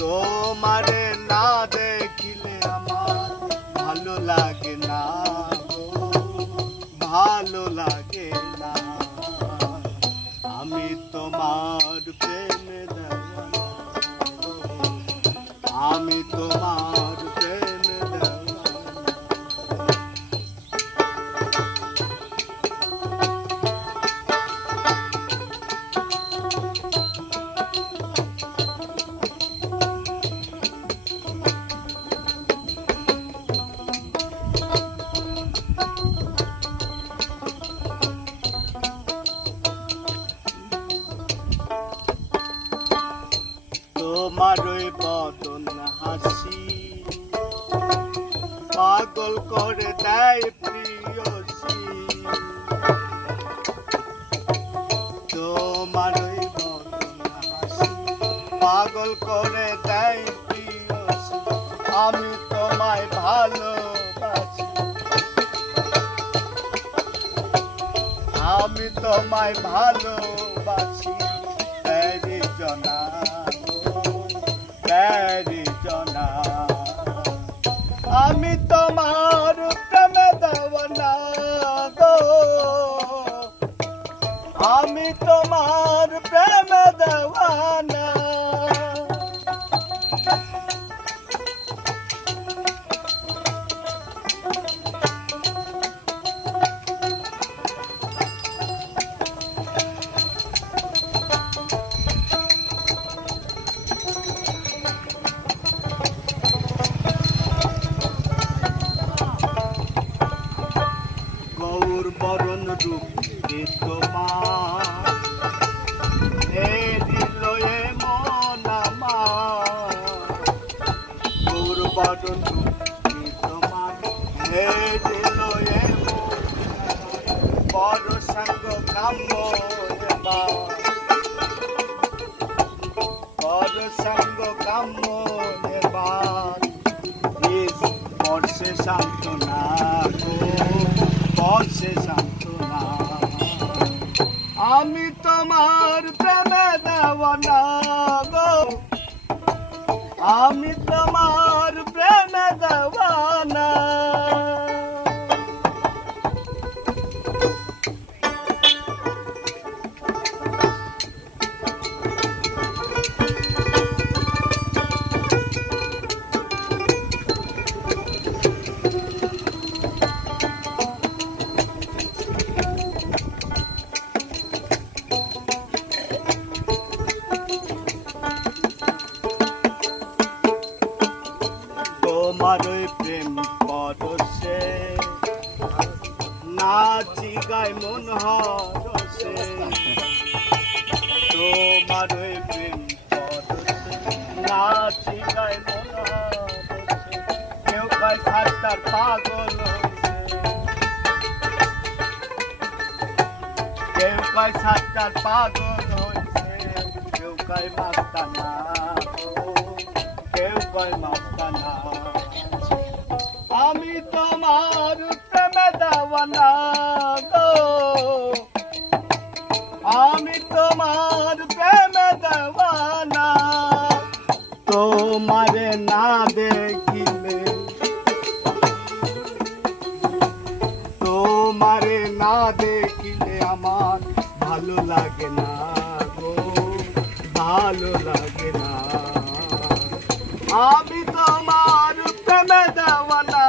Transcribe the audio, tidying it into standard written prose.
তোমারে না দেখিলে আমার ভালো লাগে না গো, ভালো লাগে না। আমি তোমার প্রেমে দেওয়ানা, আমি তোমার প্রেমে দেওয়ানা। তোমার ওই বদন হাসি পাগল করে দেয় প্রিয়সী, তোমার ওই বদন হাসি পাগল করে দেয় প্রিয়সী। আমি তোমায় ভালোবাসি, আমি তোমায় ভালোবাসি তেরি জনা তেরি জনা। আমি তোমার প্রেমে দেওয়ানা গো, আমি তোমার প্রেমে দেওয়ানা। গৌর বরণ রূপ তোমার এ দিল এ মন আমার, গৌর বরণ রূপ তোমার এ দিল এ মন। বড় সঙ্গ কাম্য দেবার, বড় সঙ্গ কাম্য দেবার। বর্ষে সান্ত্বনা গো, বর্ষে সান্ত্বনা। আমি তোমার প্রেমে দেওয়ানা গো, আমি তোমার প্রেমে দেওয়ানা। তোমার ওই প্রেম পরশে নাচি গায় মন হরসে, তোমার ওই প্রেম পরশে নাচি গায় মন হরসে। কেউ কয় সাতটার পাগল হইছে, কেউ কয় সাতটার পাগল হইছে, কেউ কয় মাস্তানা গো, কেউ কয় মাস্তানা। আমি তোমার প্রেমে দেওয়ানা গো, আমি তোমার প্রেমে দেওয়ানা। তোমারে না দেখিলে, তোমারে না দেখিলে আমার ভালো লাগে না গো, ভালো লাগে না। আমি তোমার প্রেমে দেওয়ানা